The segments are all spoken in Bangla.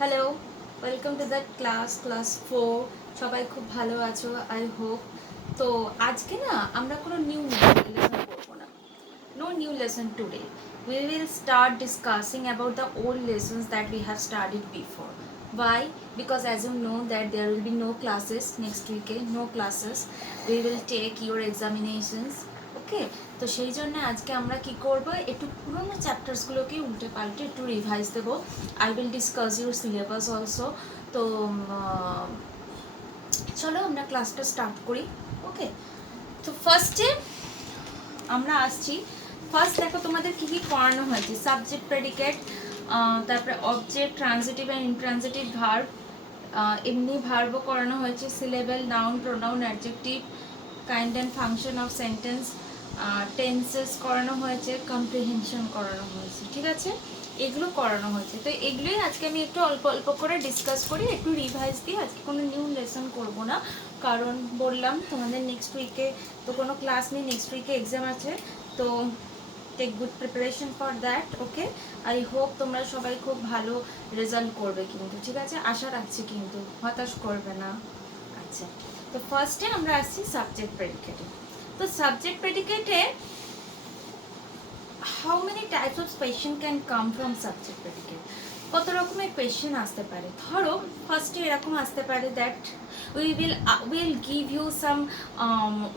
Hello, welcome to that class 4। সবাই খুব ভালো আছো, আই হোপ। তো আজকে না আমরা কোনো নিউ লেসন করবো না। No new lesson today. We will start discussing about the old lessons that we have studied before. Why? Because as you know that there will be no classes next week, no classes. We will take your examinations. ওকে, তো সেই জন্য আজকে আমরা কি করব, একটু পুরোনো চ্যাপ্টার্সগুলোকে উল্টে পাল্টে একটু রিভাইজ দেবো। I will discuss your syllabus also. তো চলো আমরা ক্লাসটা স্টার্ট করি। ওকে, তো ফার্স্টে আমরা আসছি। ফার্স্ট দেখো তোমাদের কী কী পড়ানো হয়েছে। সাবজেক্ট, প্রেডিকেট, তারপরে object, transitive and intransitive verb, এমনি ভার্বও করানো হয়েছে, syllable, noun, pronoun, adjective, kind and function of sentence, tenses করানো হয়েছে, কম্প্রিহেনশন করানো হয়েছে। ঠিক আছে, এগুলো করানো হয়েছে। তো এগুলোই আজকে আমি একটু অল্প অল্প করে ডিসকাস করি, একটু রিভাইজ দিই। আজকে কোনো নিউ লেসন করব না, কারণ বললাম তোমাদের নেক্সট উইকে তো কোনো ক্লাস নেই, নেক্সট উইকে এক্সাম আছে। তো take good preparation for that. Okay, I hope তোমরা সবাই খুব ভালো রেজাল্ট করবে কিন্তু, ঠিক আছে, আশা রাখছি, কিন্তু হতাশ করবে না। আচ্ছা, তো ফার্স্টে আমরা আসছি সাবজেক্ট প্রেডিকেটে। তো সাবজেক্ট প্রেডিকেটে how many types of question can come from subject predicate, কত রকমের কোয়েশ্চেন আসতে পারে। ধরো ফার্স্টে এরকম আসতে পারে that will give you some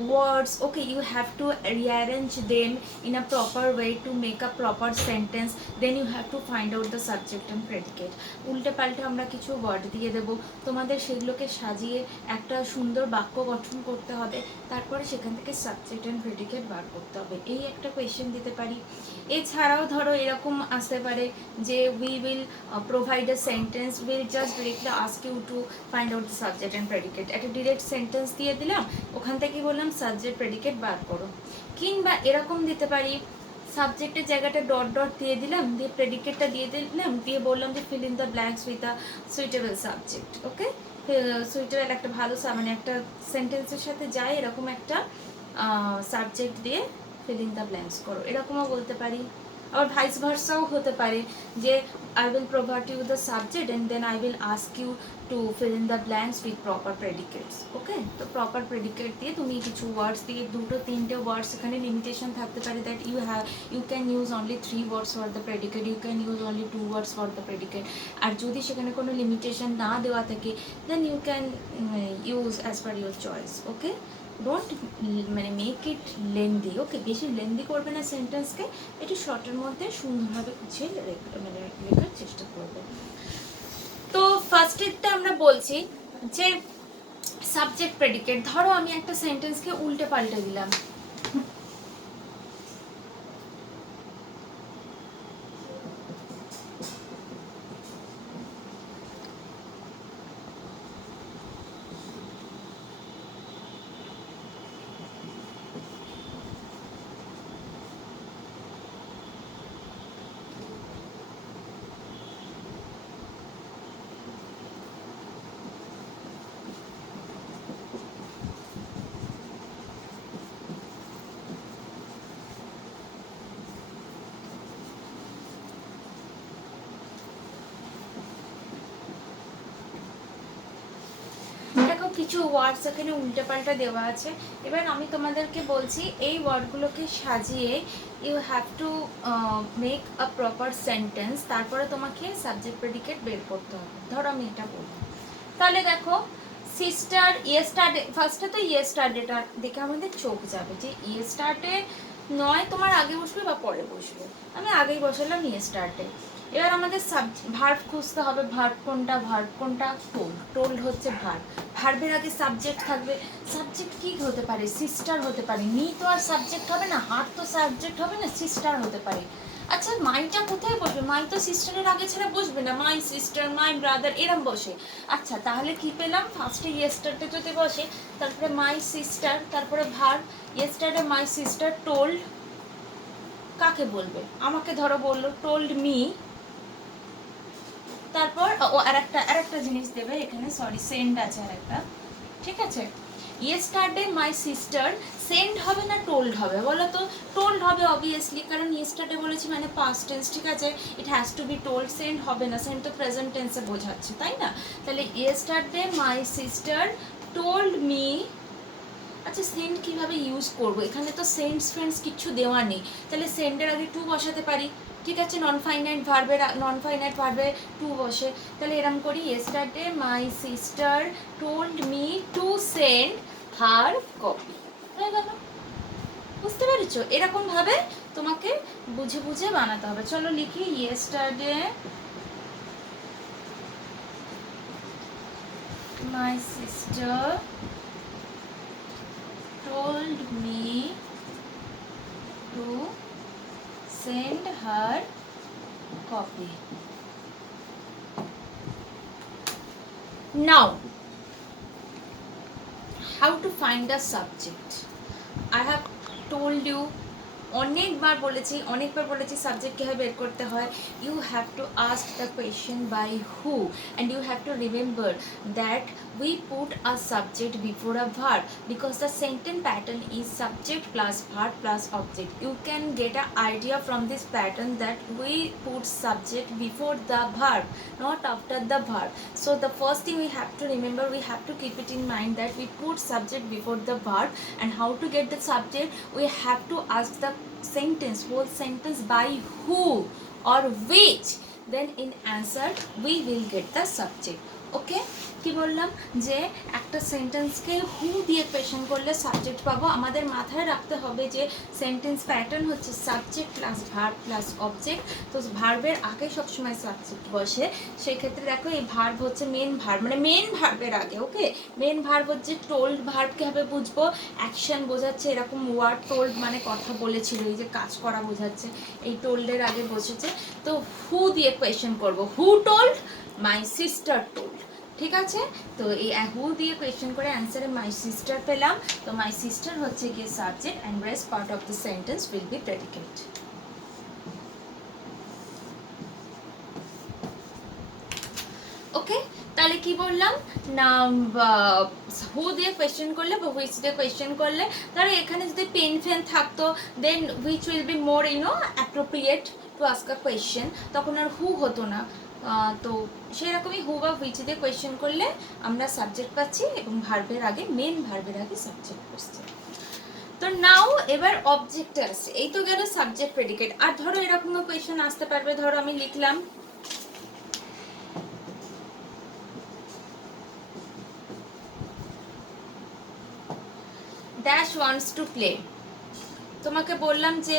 words, okay, you have to rearrange them in a proper way to make a proper sentence, then you have to find out the subject and predicate. উল্টে পাল্টে আমরা কিছু ওয়ার্ড দিয়ে দেবো, তোমাদের সেগুলোকে সাজিয়ে একটা সুন্দর বাক্য গঠন করতে হবে, তারপরে সেখান থেকে সাবজেক্ট অ্যান্ড প্রেডিকেট বার করতে হবে। এই একটা কোয়েশ্চেন দিতে পারি। এছাড়াও ধরো এরকম আসতে পারে যে we will provide a sentence, will just directly ask you to find out the subject and predicate. একটা ডিরেক্ট সেন্টেন্স দিয়ে দিলাম, ওখান থেকে বললাম সাবজেক্ট প্রেডিকেট বার করো। কিংবা এরকম দিতে পারি, সাবজেক্টের জায়গাটা ডট ডট দিয়ে দিলাম, দিয়ে প্রেডিকেটটা দিয়ে দিলাম, দিয়ে বললাম যে feel in the blanks with a suitable subject. Okay, suitable একটা ভালো মানে একটা সেন্টেন্সের সাথে যায় এরকম একটা সাবজেক্ট দিয়ে ফিল ইন দ্য ব্ল্যাঙ্কস করো, এরকমও বলতে পারি। আবার ভাইস ভার্সাও হতে পারে যে I will provide you the subject and then I will ask you to fill in the blanks with proper predicates. Okay, তো প্রপার প্রেডিকেট দিয়ে তুমি কিছু ওয়ার্ডস দিয়ে, দুটো তিনটে ওয়ার্ডস, এখানে লিমিটেশন থাকতে পারে that you can use only 3 words for the predicate, you can use only 2 words for the predicate. আর যদি সেখানে কোনো লিমিটেশন না দেওয়া থাকে then you can use as per your choice. Okay, don't মানে মেক ইট লেন্দি। ওকে, বেশি লেন্দি করবে না সেন্টেন্সকে, একটু শর্টের মধ্যে সুন্দরভাবে গুছিয়ে মানে লেখার চেষ্টা করবে। তো ফার্স্টেরটা আমরা বলছি যে সাবজেক্ট প্রেডিকেট। ধরো আমি একটা সেন্টেন্সকে উল্টে পাল্টে দিলাম, দেখো কিছু ওয়ার্ডস এখানে উল্টে পাল্টা দেওয়া আছে। এবার আমি তোমাদেরকে বলছি এই ওয়ার্ডগুলোকে সাজিয়ে you have to make a proper sentence, তারপরে তোমাকে সাবজেক্ট প্রেডিকেট বের করতে হবে। ধরো আমি এটা বললাম, তাহলে দেখো সিস্টার ইয়েস্টারডে, ফার্স্টে তো ইয়েস্টারডেটা দেখে আমাদের চোখ যাবে যে ইয়েস্টারডে নয় তোমার আগে বসবে বা পরে বসবে, আমি আগেই বসালাম ইয়েস্টারডে। এবার আমাদের ভার্ব খুঁজতে হবে, ভার্ব কোনটা টোল্ড হচ্ছে ভার্ব, ভার্বের আগে সাবজেক্ট থাকবে। সাবজেক্ট কি হতে পারে, সিস্টার হতে পারে, নি তো আর সাবজেক্ট হবে না, হার তো সাবজেক্ট হবে না, সিস্টার হতে পারে। আচ্ছা মাইটা কোথায় বসবে, মাই তো সিস্টারের আগে ছাড়া বসবে না, মাই সিস্টার, মাই ব্রাদার এরম বসে। আচ্ছা তাহলে কি পেলাম, ফার্স্টে ইয়েস্টারডে যদি বসে, তারপরে মাই সিস্টার, তারপরে verb, yesterday my sister told, কাকে বলবে, আমাকে ধরো বললো টোল্ড মি, তারপর ও আরেকটা জিনিস দেবে এখানে, সরি সেন্ড আছে আরেকটা, ঠিক আছে। ইয়েস্টারডে মাই সিস্টার সেন্ড হবে না টোল্ড হবে বলো তো? টোল্ড হবে অবভিয়াসলি, কারণ ইয়েস্টারডে বলেছি মানে পাস্ট টেন্স, ঠিক আছে? It has to be told, send হবে না, সেন্ড তো প্রেজেন্ট টেন্সে বোঝাচ্ছে, তাই না? তাহলে yesterday my sister told me. আচ্ছা সেন্ড কীভাবে ইউজ করবো? এখানে তো সেন্ডস ফ্রেন্ডস কিচ্ছু দেওয়া নেই, তাহলে সেন্ডের আগে টু বসাতে পারি, ঠিক আছে? নন ফাইনাইট ভার্বে টু বসে, তাহলে এরম করি, yesterday my sister told me to send her copy, হয়ে গেল। বুঝতে পেরেছো? এরকম ভাবে তোমাকে বুঝে বুঝে বানাতে হবে। চলো লিখি, yesterday my sister told me to send her copy. Now, how to find the subject? I have told you অনেকবার বলেছি সাবজেক্ট কীভাবে বের করতে হয়। You have to ask the question by who, and you have to remember that we put a subject before a verb because the sentence pattern is subject plus verb plus object. You can get an idea from this pattern that we put subject before the verb, not after the verb. So the first thing we have to remember, we have to keep it in mind that we put subject before the verb. And how to get the subject? We have to ask the whole sentence by who or which, then in answer we will get the subject. ওকে, কি বললাম যে একটা সেন্টেন্সকে হু দিয়ে কোয়েশ্চেন করলে সাবজেক্ট পাবো। আমাদের মাথায় রাখতে হবে যে সেন্টেন্স প্যাটার্ন হচ্ছে subject plus verb plus object. তো ভার্বের আগে সবসময় সাবজেক্ট বসে, সেই ক্ষেত্রে দেখো এই ভার্ব হচ্ছে মেন ভার্ব, মানে মেন ভার্বের আগে। ওকে, মেন ভার্ব হচ্ছে টোল্ড ভার্ব। কীভাবে বুঝবো? অ্যাকশন বোঝাচ্ছে এরকম ওয়ার্ড, টোল্ড মানে কথা বলেছিল, এই যে কাজ করা বোঝাচ্ছে, এই টোল্ডের আগে বসেছে। তো হু দিয়ে কোয়েশ্চেন করবো, হু টোল্ড? মাই সিস্টার টোল্ড, ঠিক আছে? তো এই হু দিয়ে কোয়েশ্চেন করে অ্যান্সারে মাই সিস্টার পেলাম। তো মাই সিস্টার হচ্ছে গিয়ে subject and rest part of the sentence will be predicate. Okay, তাহলে কি বললাম না, হু দিয়ে কোয়েশ্চেন করলে বা হুইচ দিয়ে কোয়েশ্চেন করলে, ধরো এখানে যদি পেন ফেন থাকতো then which will be more appropriate to ask a question, তখন আর হু হতো না। তো সেই রকমই হু বা হুইচ দিয়ে কোয়েশ্চেন করলে আমরা সাবজেক্ট পাচ্ছি এবং ভার্বের আগে, মেন ভার্বের আগে সাবজেক্ট বসছে। তো নাও এবার অবজেক্টে আসছে। এই তো গেল সাবজেক্ট প্রেডিকেট। আর ধরো এরকমও কোয়েশ্চেন আসতে পারবে, ধরো আমি লিখলাম ড্যাশ ওয়ান্টস টু প্লে। তোমাকে বললাম যে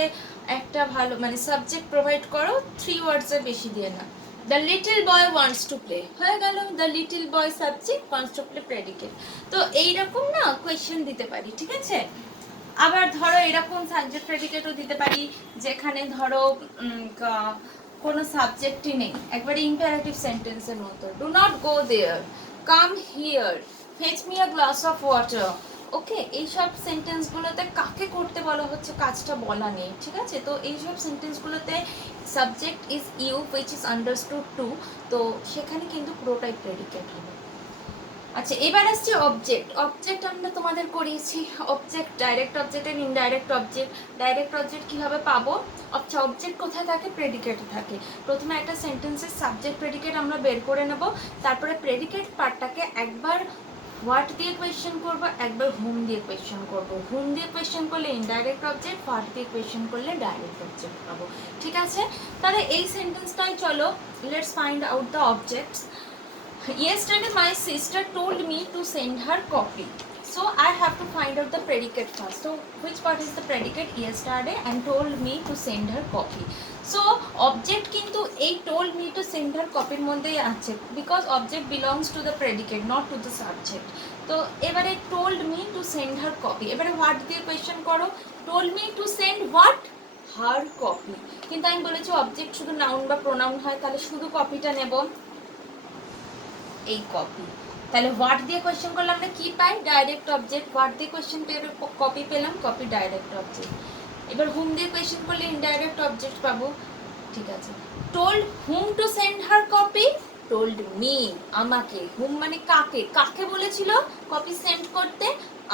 একটা ভালো মানে সাবজেক্ট প্রোভাইড করো, 3 ওয়ার্ডসের বেশি দিয়ে না। The little boy wants to play, হয়ে গেল the little boy subject, wants to play predicate. তো এইরকম না কোয়েশ্চেন দিতে পারি, ঠিক আছে? আবার ধরো এরকম সাবজেক্ট প্রেডিকেটও দিতে পারি যেখানে ধরো কোনো সাবজেক্টই নেই, একবারে ইম্পারেটিভ সেন্টেন্সের মতো। Do not go there, come here, fetch me a glass of water. Okay, এইসব সেন্টেন্সগুলোতে কাকে করতে বলা হচ্ছে কাজটা বলা নেই, ঠিক আছে? তো এইসব সেন্টেন্সগুলোতে subject is you which is understood too, তো সেখানে কিন্তু পুরোটাই প্রেডিকেট হবে। আচ্ছা, এবার আসছে অবজেক্ট। অবজেক্ট আমরা তোমাদের করিয়েছি, object direct object and indirect object. Direct object কীভাবে পাবো? আচ্ছা, অবজেক্ট কোথায় থাকে? প্রেডিকেটে থাকে। প্রথমে একটা সেন্টেন্সের সাবজেক্ট প্রেডিকেট আমরা বের করে নেব, তারপরে প্রেডিকেট পার্টটাকে একবার হোয়াট দিয়ে কোয়েশ্চেন করবো, একবার হুম দিয়ে কোয়েশ্চেন করবো। হুম দিয়ে কোয়েশ্চেন করলে ইনডাইরেক্ট অবজেক্ট, হোয়াট দিয়ে কোয়েশ্চেন করলে ডাইরেক্ট অবজেক্ট পাবো, ঠিক আছে? তাহলে এই সেন্টেন্সটাই চলো let's find out the objects. Yesterday my sister told me to send her copy. So I have to find out the predicate first. So which part is the predicate? Yesterday and told me to send her copy. So object কিন্তু এই told me to send her copy এর মধ্যেই আছে, because object belongs to the predicate not to the subject. তো এবারে told me to send her copy, এবারে what দিয়ে কোয়েশ্চেন করো, told me to send what? her copy। কিন্তু আমি বলেছি অবজেক্ট শুধু নাউন বা প্রোনাউন হয়, তাহলে শুধু কপিটা নেব, এই কপি। তাহলে হোয়াট দিয়ে কোয়েশ্চেন করলে আমরা কি পাই? Direct object. হোয়াট দিয়ে কোয়েশ্চেন কপি পেলাম, কপি ডাইরেক্ট অবজেক্ট। এবার হুম দিয়ে কোয়েশ্চেন করলে ইনডাইরেক্ট অবজেক্ট পাবো, ঠিক আছে? Told hmm to send her copy, told me, আমাকে। whom মানে কাকে, কাকে বলেছিল কপি সেন্ড করতে,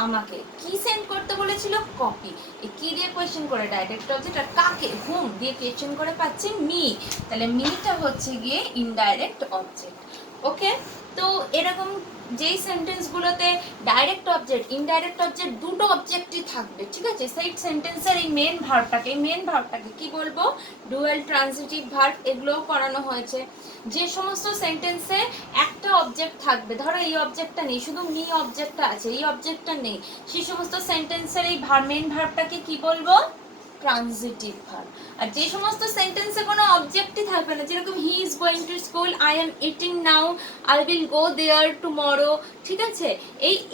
আমাকে। কি সেন্ড করতে বলেছিল, কপি। কি দিয়ে কোয়েশ্চেন করে, ডাইরেক্ট অবজেক্ট, আর কাকে, whom দিয়ে কোয়েশ্চেন করে পাচ্ছি মি, তাহলে মিটা হচ্ছে গিয়ে ইনডাইরেক্ট অবজেক্ট। ওকে, তো এরকম যেই সেন্টেন্সগুলোতে ডাইরেক্ট অবজেক্ট ইনডাইরেক্ট অবজেক্ট দুটো অবজেক্টই থাকবে, ঠিক আছে, সেই সেন্টেন্সের এই মেন ভার্বটাকে কি বলবো, ডুয়াল ট্রান্সিটিভ ভার্ব। এগুলোও করানো হয়েছে। যে সমস্ত সেন্টেন্সে একটা অবজেক্ট থাকবে, ধরো এই অবজেক্টটা নেই, শুধু মি অবজেক্টটা আছে, এই অবজেক্টটা নেই, সেই সমস্ত সেন্টেন্সের এই মেন ভার্বটাকে কি বলবো, ট্রানজিটিভ ভার্ব। আর যে সমস্ত সেন্টেন্সে কোনো অবজেক্টই থাকবে না, যেরকম he is going to school, I am eating now, I will go there tomorrow, ঠিক আছে,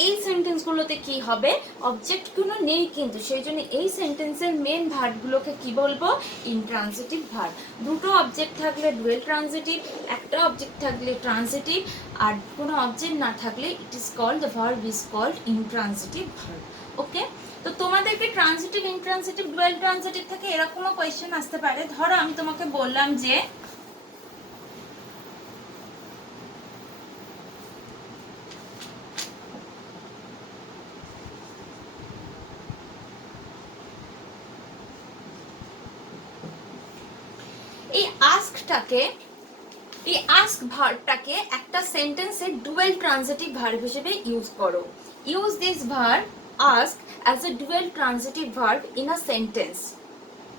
এই সেন্টেন্সগুলোতে কি হবে, অবজেক্টগুলো নেই কিন্তু, সেই জন্য এই সেন্টেন্সের মেন ভার্বগুলোকে কি বলবো, ইনট্রানজিটিভ ভার্ব। দুটো অবজেক্ট থাকলে ডুয়েল ট্রানজিটিভ, একটা অবজেক্ট থাকলে ট্রানজিটিভ, আর কোনো অবজেক্ট না থাকলে it is called, the verb is called intransitive verb. Okay, তো তোমাদেরকে ট্রানজিটিভ, ইনট্রানজিটিভ, ডুয়াল ট্রানজিটিভ থেকে এরকমও কোয়েশ্চেন আসতে পারে। ধরো আমি তোমাকে বললাম যে এই আস্ক ভার্বটাকে একটা সেন্টেন্সে ডুয়াল ট্রানজিটিভ ভার্ব হিসেবে ইউজ করো। Use this verb ask as a dual transitive verb in a sentence.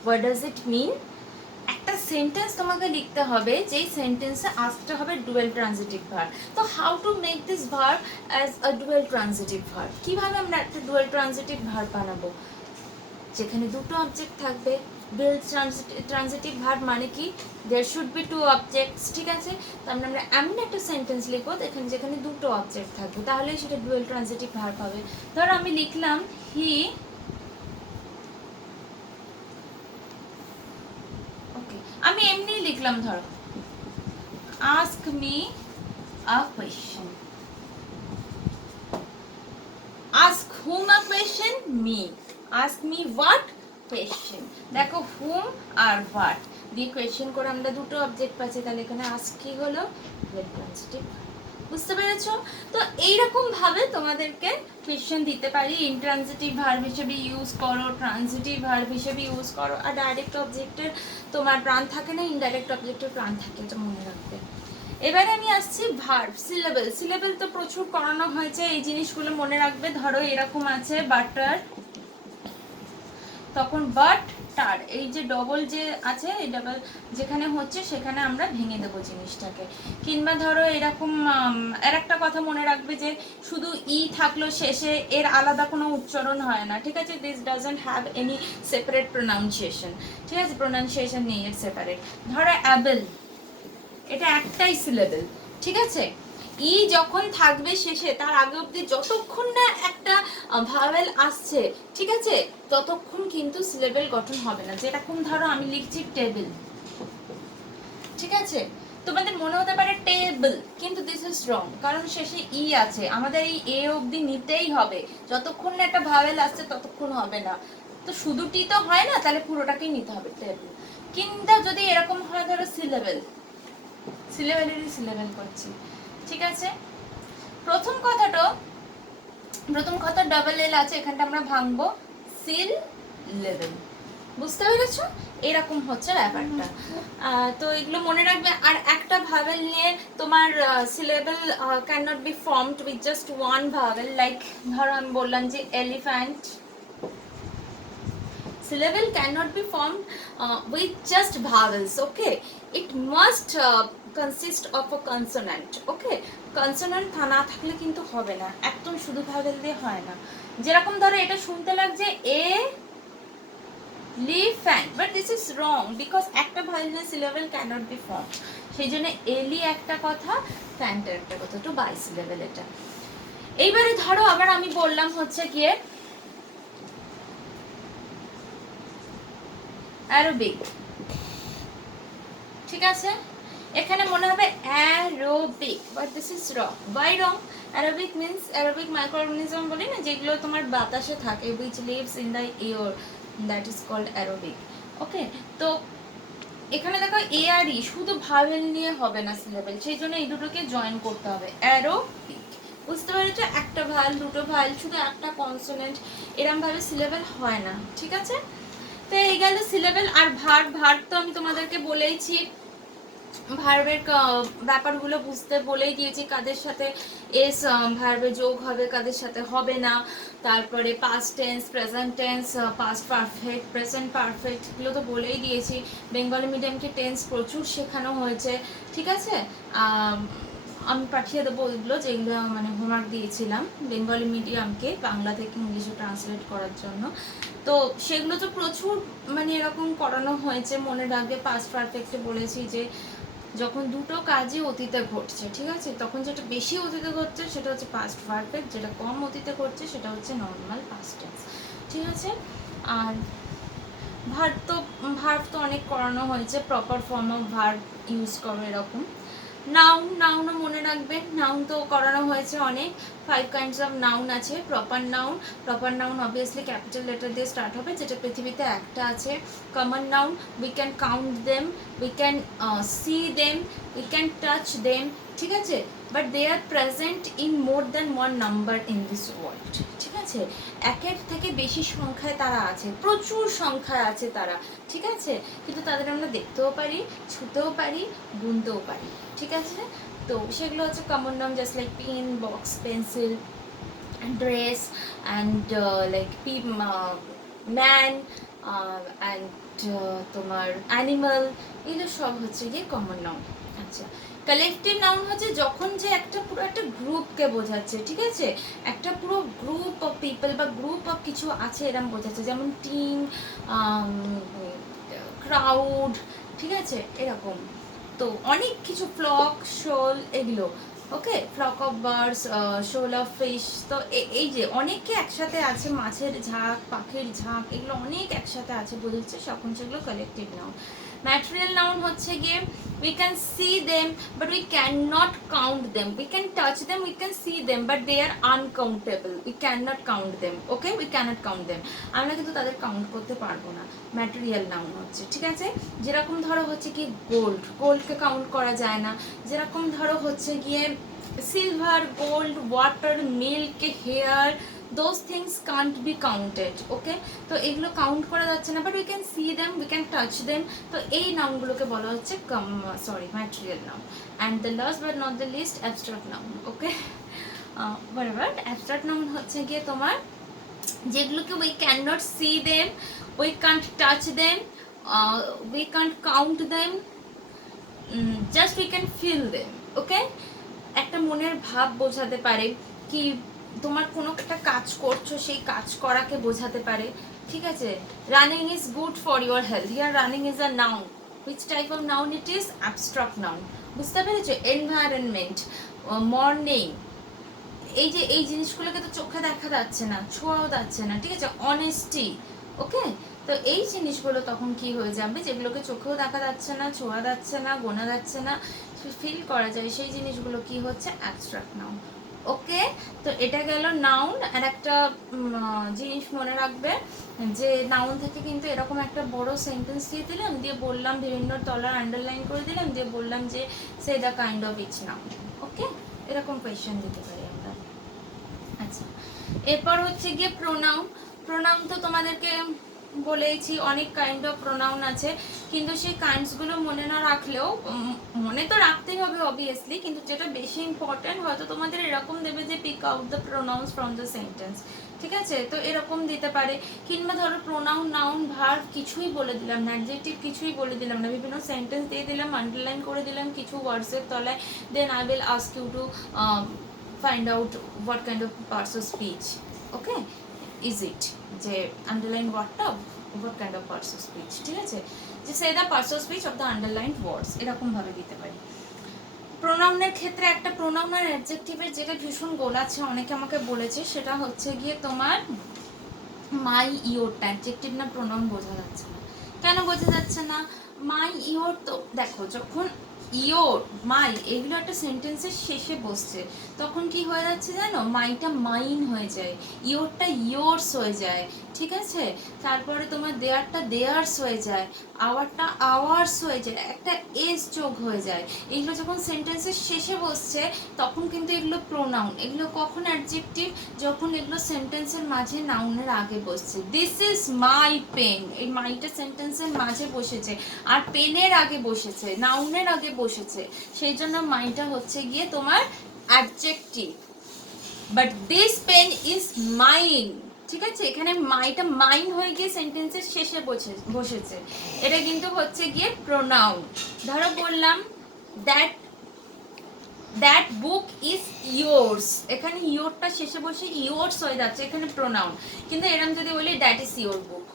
What does it mean? একটা সেন্টেন্স তোমাকে লিখতে হবে, যেই সেন্টেন্সে আস্কটা হবে ডুয়াল ট্রানজিটিভ ভার্ব। তো how to make this verb as a dual transitive verb, কিভাবে আমরা একটা ডুয়াল ট্রানজিটিভ ভার্ব বানাবো, যেখানে দুটো অবজেক্ট থাকবে। ডুয়াল ট্রানজিটিভ ভার্ব মানে কি, there should be two objects, ঠিক আছে, তো আমরা এমন একটা সেন্টেন্স লিখবো যেখানে দুটো অবজেক্ট থাকবে, তাহলে সেটা ডুয়াল ট্রানজিটিভ ভার্ব হবে। ধরো আমি লিখলাম হি, ওকে, আমি এমনি লিখলাম, ধরো ask me a question, ask whom a question, me, ask me what question। দেখো whom আর what দিয়ে কোয়েশ্চেন করে আমরা দুটো অবজেক্ট পাচ্ছি, তাহলে এখানে ask কি হলো, ট্রানজিটিভ। বুঝতে পেরেছো? তো এইরকম ভাবে তোমাদেরকে কোয়েশ্চেন দিতে পারি, ইনট্রানজিটিভ ভার্ব হিসেবে ইউজ করো, ট্রানজিটিভ ভার্ব হিসেবে ইউজ করো। আর ডাইরেক্ট অবজেক্টের তোমার প্রাণ থাকে না, ইনডাইরেক্ট অবজেক্টের প্রাণ থাকে, এটা মনে রাখবে। এবারে আমি আসছি ভার্ব। সিলেবেল তো প্রচুর করানো হয়েছে, এই জিনিসগুলো মনে রাখবে। ধরো এরকম আছে বাটার, তখন বাট টার, এই যে ডবল যে আছে, এই ডবল যেখানে হচ্ছে সেখানে আমরা ভেঙে দেবো জিনিসটাকে। কিংবা ধরো এরকম আর একটা কথা মনে রাখবে যে শুধু ই থাকলো শেষে, এর আলাদা কোনো উচ্চারণ হয় না, ঠিক আছে, this doesn't have any separate pronunciation, ঠিক আছে, প্রোনাউন্সিয়েশন নেই এর সেপারেট। ধরো অ্যাবেল, এটা একটাই সিলেবেল, ঠিক আছে, ই যখন থাকবে শেষে, তার আগে অবধি যতক্ষণ না একটা ভাওয়েল আসছে, ঠিক আছে, ততক্ষণ কিন্তু সিলেবেল গঠন হবে না। যেরকম ধরো আমি লিখছি টেবিল, ঠিক আছে, তোমাদের মনে হতে পারে টেবিল, কিন্তু দিস ইজ রং, কারণ শেষে ই আছে, আমাদের এই এ অবধি নিতেই হবে, যতক্ষণ না একটা ভাওয়েল আসছে ততক্ষণ হবে না। তো শুধু টি তো হয় না, তাহলে পুরোটাকেই নিতে হবে টেবিল। কিন্তু যদি এরকম হয়, ধরো সিলেবেল করছি, ঠিক আছে, প্রথম কথা ডাবল এল আছে, এখানটা আমরা ভাঙবো সিল লেভেল। বুঝতে পেরেছো? এরকম হচ্ছে ব্যাপারটা। তো এগুলো মনে রাখবে। আর একটা ভাওয়েল নিয়ে তোমার syllable can not be formed with just one vowel. Like ধরো আমি বললাম যে elephant, syllable cannot be formed with just vowels, okay, it must consist of a consonant, okay, consonant না থাকলে কিন্তু হবে না, একদম শুধু ভাওয়েল দিয়ে হয় না। যেরকম ধরো এটা শুনতে লাগছে elephant, but this is wrong, because একটা ভাওয়েল নিয়ে syllable cannot be formed, সেই জন্য এলি একটা কথা, ফ্যান্টের একটা কথা, তো বাই সিলেবেল এটা। এইবারে ধরো আবার আমি বললাম হচ্ছে গিয়ে অ্যারোবিক, ঠিক আছে, এখানে মনে হবে aerobic, but this is wrong. By wrong? Aerobic means aerobic microorganism বলি না, যেগুলো তোমার বাতাসে থাকে, which lives in the air, that is called aerobic. Okay, তো এখানে দেখো এ আর ই, শুধু ভাওয়েল নিয়ে হবে না সিলেবেল, সেই জন্য এই দুটোকে জয়েন করতে হবে। অ্যারো, বুঝতে পেরেছো? একটা ভাওয়েল, দুটো ভাওয়েল, শুধু একটা কনসোনেন্ট, এরম ভাবে সিলেবেল হয় না, ঠিক আছে? তো এই গেল সিলেবেল। আর ভার্ব, ভার্ব তো আমি তোমাদেরকে বলেইছি, ভার্বের ব্যাপারগুলো বুঝতে বলেই দিয়েছি, কাদের সাথে এস ভার্বে যোগ হবে, কাদের সাথে হবে না। তারপরে past tense, present tense, past perfect, present perfect, এগুলো তো বলেই দিয়েছি। বেঙ্গলি মিডিয়ামকে টেন্স প্রচুর শেখানো হয়েছে, ঠিক আছে? আমি পাঠিয়ে দেবো ওইগুলো, যেগুলো মানে হোমওয়ার্ক দিয়েছিলাম বেঙ্গলি মিডিয়ামকে বাংলা থেকে ইংলিশে ট্রান্সলেট করার জন্য। তো সেগুলো তো প্রচুর মানে এরকম করানো হয়েছে। মনে রাখবে, পাস্ট পারফেক্টে বলেছি যে যখন দুটো কাজই অতীতে ঘটছে, ঠিক আছে, তখন যেটা বেশি অতীতে ঘটছে সেটা হচ্ছে পাস্ট পারফেক্ট, যেটা কম অতীতে ঘটছে সেটা হচ্ছে নর্মাল পাস্ট টেন্স, ঠিক আছে? আর ভার্ব তো অনেক করানো হয়েছে, proper form of verb use করো এরকম। নাউন, নাউনও মনে রাখবে, নাউন তো করানো হয়েছে অনেক। 5 কাইন্ডস অফ নাউন আছে। Proper noun obviously capital letter দিয়ে স্টার্ট হবে, যেটা পৃথিবীতে একটা আছে। Common noun, we can count them, we can see them, we can touch them, ঠিক আছে? But they are present in more than one number in this world, ঠিক আছে? একের থেকে বেশি সংখ্যায় তারা আছে, প্রচুর সংখ্যায় আছে তারা, ঠিক আছে? কিন্তু তাদের আমরা দেখতেও পারি, ছুতেও পারি, গুনতেও পারি, ঠিক আছে? তো সেগুলো হচ্ছে কমন নাম, just like pen, box, pencil, dress, and like man, and তোমার অ্যানিমাল, এগুলো সব হচ্ছে গিয়ে কমন নাম। আচ্ছা, কালেকটিভ নাউন হচ্ছে যখন যে একটা পুরো একটা গ্রুপকে বোঝাচ্ছে, ঠিক আছে? একটা পুরো গ্রুপ অফ পিপল বা গ্রুপ অফ কিছু আছে এরকম বোঝাচ্ছে, যেমন টিম, ক্রাউড, ঠিক আছে? এরকম তো অনেক কিছু, ফ্লক, শোল, এগুলো, ওকে? ফ্লক অফ বার্ডস, শোল অফ ফিশ। তো এই যে অনেকে একসাথে আছে, মাছের ঝাঁক, পাখির ঝাঁক, এগুলো অনেক একসাথে আছে বোঝাচ্ছে, তখন সেগুলো কালেকটিভ নাউন। ম্যাটেরিয়াল নাউন হচ্ছে গিয়ে we can see them but we cannot count them, we can touch them, we can see them but they are uncountable, we cannot count them, okay? We cannot count them, আমরা কিন্তু তাদের কাউন্ট করতে পারবো না, ম্যাটেরিয়াল নাউন হচ্ছে, ঠিক আছে? যেরকম ধরো হচ্ছে কি গোল্ডকে কাউন্ট করা যায় না, যেরকম ধরো হচ্ছে গিয়ে silver, gold, water, milk, hair, those things can't be counted, okay? তো এগুলো কাউন্ট করা যাচ্ছে না, but we can see them, we can touch them. তো এই নাউনগুলোকে বলা হচ্ছে material noun. And the last but not the list, abstract noun, okay? বরাবর অ্যাবস্ট্রাক্ট নাউন হচ্ছে গিয়ে তোমার যেগুলোকে we can not see them, we can't touch them, we can't count them, just we can feel them, okay? একটা মনের ভাব বোঝাতে পারে, কি তোমার কোনো একটা কাজ করছো, সেই কাজ করাকে বোঝাতে পারে, ঠিক আছে? Running is good for your health, here running is a noun, which type of noun it is? Abstract noun, বুঝতে পেরেছো? এনভায়রনমেন্ট, মর্নিং, এই যে এই জিনিসগুলোকে তো চোখে দেখা যাচ্ছে না, ছোঁয়াও যাচ্ছে না, ঠিক আছে? অনেস্টি, ওকে? তো এই জিনিসগুলো তখন কি হয়ে যাবে, যেগুলোকে চোখেও দেখা যাচ্ছে না, ছোঁয়া যাচ্ছে না, গোনা যাচ্ছে না, ফিল করা যায়, সেই জিনিসগুলো কি হচ্ছে? অ্যাবস্ট্রাক্ট নাউন, ওকে? তো এটা গেল নাউন। আর একটা জিনিস মনে রাখবে, যে নাউন থেকে কিন্তু এরকম একটা বড় সেন্টেন্স দিয়ে দিলাম, দিয়ে বললাম বিভিন্ন তলার আন্ডারলাইন করে দিলাম, দিয়ে বললাম যে say the kind of each noun, okay? এরকম কোয়েশ্চেন দিতে পারি আমরা। আচ্ছা, এরপর হচ্ছে গিয়ে প্রোনাউন। প্রোনাউন তো তোমাদেরকে বলেইছি, অনেক কাইন্ড অফ প্রোনাউন আছে, কিন্তু সেই কাইন্ডসগুলো মনে না রাখলেও, মনে তো রাখতেই হবে অবভিয়াসলি, কিন্তু যেটা বেশি ইম্পর্টেন্ট হয়তো তোমাদের এরকম দেবে যে pick out the pronouns from the sentence, ঠিক আছে? তো এরকম দিতে পারে। কিংবা ধরো প্রোনাউন, নাউন, ভার্ব কিছুই বলে দিলাম না, অ্যাডজেক্টিভ কিছুই বলে দিলাম না, বিভিন্ন সেন্টেন্স দিয়ে দিলাম, আন্ডারলাইন করে দিলাম কিছু ওয়ার্ডসের তলায়, then I will ask you to find out what kind of parts of speech, okay, is it, যে underline wordটা what kind of parts of speech, ঠিক আছে? যে say the parts of speech of the underlined words, এরকম ভাবে দিতে পারি। প্রোনাউনের ক্ষেত্রে একটা প্রোনাউন আর অ্যাডজেক্টিভের যেটা ভীষণ গোল আছে, অনেকে আমাকে বলেছে, সেটা হচ্ছে গিয়ে তোমার মাই ইওরটা, অ্যাডজেক্টিভ না প্রোনাউন বোঝা যাচ্ছে না। কেন বোঝা যাচ্ছে না? মাই ইওর, তো দেখো যখন ইওর, মাই, এগুলো একটা সেন্টেন্সের শেষে বসছে, তখন কি হয়ে যাচ্ছে জানো? মাইটা মাইন হয়ে যায়, ইওরটা ইয়োর্স হয়ে যায়, ঠিক ঠিক আছে, তারপরে তোমার দেয়ারটা দেয়ার্স হয়ে যায়, আওয়ারটা আওয়ার্স হয়ে যায়, একটা এস যোগ হয়ে যায়। এগুলো যখন সেন্টেন্সের শেষে বসছে তখন কিন্তু এগুলো প্রোনাউন। এগুলো কখন অ্যাডজেক্টিভ? যখন এগুলো সেন্টেন্সের মাঝে নাউনের আগে বসছে। দিস ইজ মাই পেন, এই মাইটা সেন্টেন্সের মাঝে বসেছে আর পেনের আগে বসেছে, নাউনের আগে বসেছে, সেই জন্য মাইটা হচ্ছে গিয়ে তোমার adjective. But this pen is mine, ঠিক আছে, এখানে মাইটা মাইন হয়ে গিয়ে সেন্টেন্সের শেষে বসেছে, এটা কিন্তু হচ্ছে গিয়ে প্রোনাউন। ধরো বললাম that that book is yours, এখানে ইয়োরটা শেষে বসে ইয়োর্স হয়ে যাচ্ছে, এখানে প্রোনাউন। কিন্তু এরকম যদি বলি that is your book,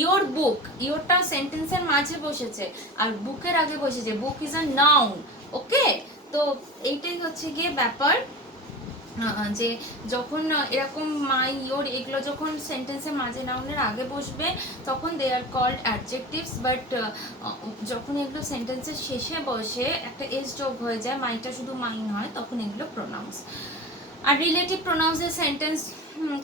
your book, ইয়োরটা সেন্টেন্সের মাঝে বসেছে আর বুকের আগে বসেছে, বুক ইজ আ নাউন। ওকে, তো এইটাই হচ্ছে গিয়ে ব্যাপার, যে যখন এরকম মাই ইয়োর এগুলো যখন সেন্টেন্সের মাঝে নাউনের আগে বসবে তখন দে আর কল্ড অ্যাডজেক্টিভস। বাট যখন এগুলো সেন্টেন্সের শেষে বসে একটা এস যোগ হয়ে যায়, মাইটা শুধু মাইন হয়, তখন এগুলো প্রোনাউন্স। আর রিলেটিভ প্রোনাউন্সের সেন্টেন্স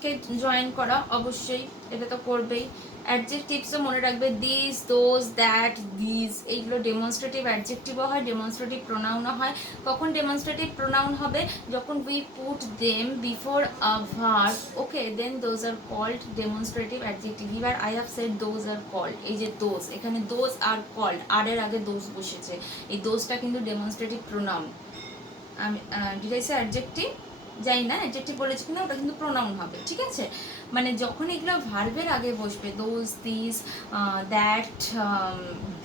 কে জয়েন করা অবশ্যই, এটা তো করবেই। অ্যাডজেক্টিভসও মনে রাখবে, দিস, দোজ, দ্যাট, দিস, এইগুলো ডেমনস্ট্রেটিভ অ্যাডজেক্টিভও হয়, ডেমনস্ট্রেটিভ প্রোনাউনও হয়। কখন ডেমনস্ট্রেটিভ প্রোনাউন হবে? যখন we put them before a verb, okay, then those are called demonstrative adjective. এবার I have said those are called, এই যে দোজ, এখানে দোজ আর কল্ড, আর এর আগে দোজ বসেছে, এই দোজটা কিন্তু ডেমনস্ট্রেটিভ প্রোনাউন। আমি ডিটাইসে অ্যাডজেক্টিভ যাই না, অ্যাডজেক্টিভ বলেছি কিনা, ওটা কিন্তু প্রোনাউন হবে, ঠিক আছে। মানে যখন এগুলো ভার্বের আগে বসবে, দোজ, দিস, দ্যাট,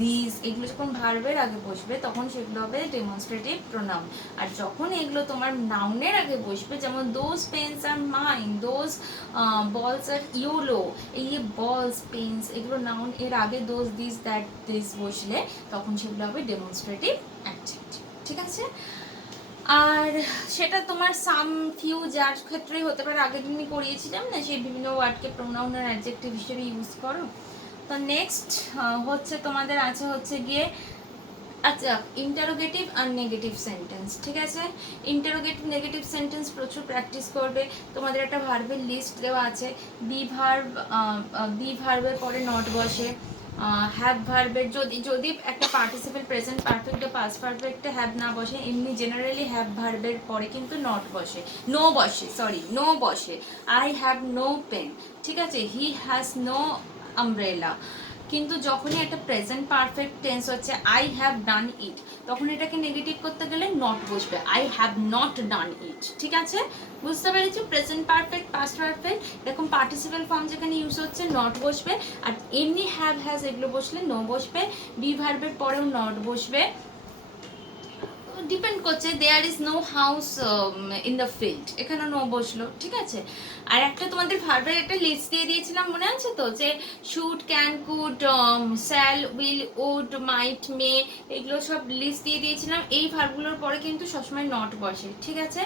দিস, এগুলো যখন ভার্বের আগে বসবে তখন সেগুলো হবে ডেমনস্ট্রেটিভ প্রোনাউন। আর যখন এগুলো তোমার নাউনের আগে বসবে, যেমন those pens are mine, those balls are yellow, এই বলস, পেন্স, এগুলো নাউন এর আগে দোজ, দিস, দ্যাট, দিস বসলে তখন সেগুলো হবে ডেমনস্ট্রেটিভ অ্যাডজেক্টিভ, ঠিক আছে। আর সেটা তোমার সাম ফিউ যার ক্ষেত্রেই হতে পারে, আগের দিনই করিয়েছিলাম না, সেই বিভিন্ন ওয়ার্ডকে প্রোনাউন আর অ্যাডজেক্টিভ হিসেবে ইউজ করো। তো নেক্সট হচ্ছে তোমাদের আছে হচ্ছে গিয়ে, আচ্ছা, ইন্টারোগেটিভ আর নেগেটিভ সেন্টেন্স, ঠিক আছে। ইন্টারোগেটিভ নেগেটিভ সেন্টেন্স প্রচুর প্র্যাকটিস করবে। তোমাদের একটা ভার্বের লিস্ট দেওয়া আছে, বি ভার্বের পরে নট বসে, হ্যাভ ভার্বের যদি একটা পার্টিসিপেল প্রেজেন্ট পারফেক্ট বা পাস্ট পারফেক্টে হ্যাভ না বসে, এমনি জেনারেলি হ্যাভ ভার্বের পরে কিন্তু নট বসে, নো বসে, সরি, নো বসে। আই হ্যাভ নো পেন, ঠিক আছে, হি হ্যাজ নো আমব্রেলা। কিন্তু যখনই একটা প্রেজেন্ট পারফেক্ট টেন্স হচ্ছে আই হ্যাভ ডান ইট, তখন এটাকে নেগেটিভ করতে গেলে নট বসবে, আই হ্যাভ নট ডান ইট, ঠিক আছে, বুঝতে পেরেছি। প্রেজেন্ট পারফেক্ট, পাস্ট পারফেক্ট, এরকম পার্টিসিপেল ফর্ম যেখানে ইউজ হচ্ছে নট বসবে, আর এমনি হ্যাভ, হ্যাজ এগুলো বসলে নো বসবে, বি ভার্বের পরেও নট বসবে, ডিপেন্ড করছে। There is no house in the field, এখানে নো বসলো, ঠিক আছে। আর একটা তোমাদের ভার্বের একটা লিস্ট দিয়ে দিয়েছিলাম, মনে আছে তো, যে should, can, could, shall, will, would, might, may, এগুলো সব লিস্ট দিয়ে দিয়েছিলাম। এই ভার্বগুলোর পরে কিন্তু সবসময় নট বসে, ঠিক আছে।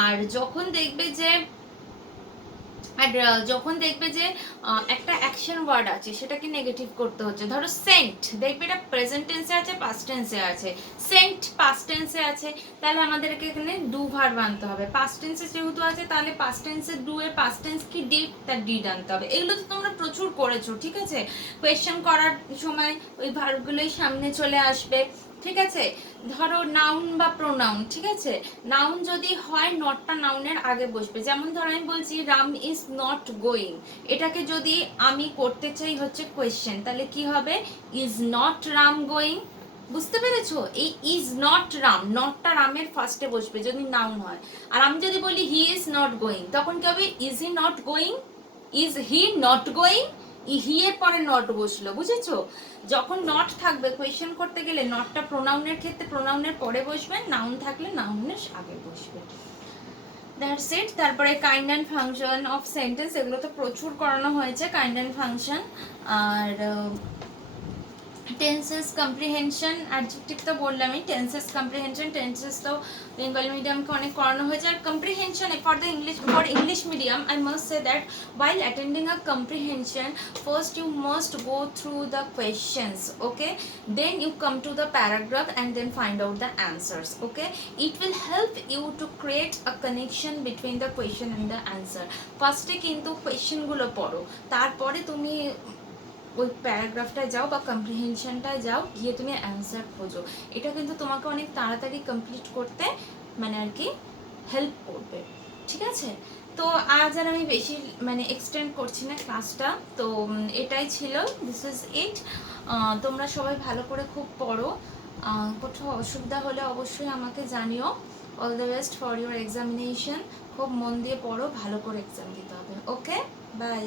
আর যখন দেখবে যে একটা অ্যাকশন ওয়ার্ড আছে সেটাকে নেগেটিভ করতে হচ্ছে, ধরো সেন্ট, দেখবে এটা প্রেজেন্ট টেন্সে আছে, পাস্ট টেন্সে আছে। সেন্ট পাস্ট টেন্সে আছে, তাহলে আমাদেরকে এখানে ডু ভার্ব আনতে হবে। পাস্ট টেন্সে যেহেতু আছে, তাহলে পাস্ট টেন্সে ডু এর পাস্ট টেন্স কি ডিড, তার ডিড আনতে হবে। এগুলো তো তোমরা প্রচুর করেছো, ঠিক আছে, কোয়েশ্চেন করার সময় ওই ভার্বগুলোই সামনে চলে আসবে, ঠিক আছে। ধরো নাউন বা প্রোনাউন, ঠিক আছে, নাউন যদি হয় নটটা নাউনের আগে বসবে। যেমন ধরো আমি বলছি রাম ইজ নট গোয়িং, এটাকে যদি আমি করতে চাই হচ্ছে কোয়েশ্চেন, তাহলে কি হবে, ইজ নট রাম গোয়িং, বুঝতে পেরেছো। এই ইজ নট রাম, নটটা রামের ফার্স্টে বসবে যদি নাউন হয়। আর আমি যদি বলি হি ইজ নট গোয়িং, তখন কি হবে, is he not going, is he not going, he এর পরে নট বসলো, বুঝেছো। যখন নট থাকবে কোয়েশ্চেন করতে গেলে নটটা প্রোনাউনের ক্ষেত্রে প্রোনাউনের পরে বসবে, নাউন থাকলে নাউনের আগে বসবে, দ্যাটস ইট। তারপরে kind and function of sentence, এগুলো তো প্রচুর করানো হয়েছে, কাইন্ড অ্যান্ড ফাংশন। আর টেন্সেস কম্প্রিহেনশন অ্যাডজেক্টিভ তো বললামই, টেন্সেস কম্প্রিহেনশন, টেন্সেস তো বেঙ্গলি মিডিয়ামকে অনেক করানো হয়েছে। আর comprehension for the English medium I must say that while attending a comprehension first you must go through the questions, okay, then you come to the paragraph and then find out the answers, okay. It will help you to create a connection between the question and the answer. ফার্স্টে কিন্তু কোয়েশ্চেনগুলো পড়ো, তারপরে তুমি ওই প্যারাগ্রাফটায় যাও বা কম্প্রিহেনশনটায় যাও, গিয়ে তুমি অ্যান্সার খোঁজো। এটা কিন্তু তোমাকে অনেক তাড়াতাড়ি কমপ্লিট করতে মানে আর কি হেল্প করবে, ঠিক আছে। তো আজ আর আমি বেশি মানে এক্সটেন্ড করছি না ক্লাসটা, তো এটাই ছিল, দিস ইজ ইট। তোমরা সবাই ভালো করে খুব পড়ো, কোথাও অসুবিধা হলে অবশ্যই আমাকে জানিও। All the best for your examination, খুব মন দিয়ে পড়ো, ভালো করে এক্সাম দিতে হবে, ওকে, বাই।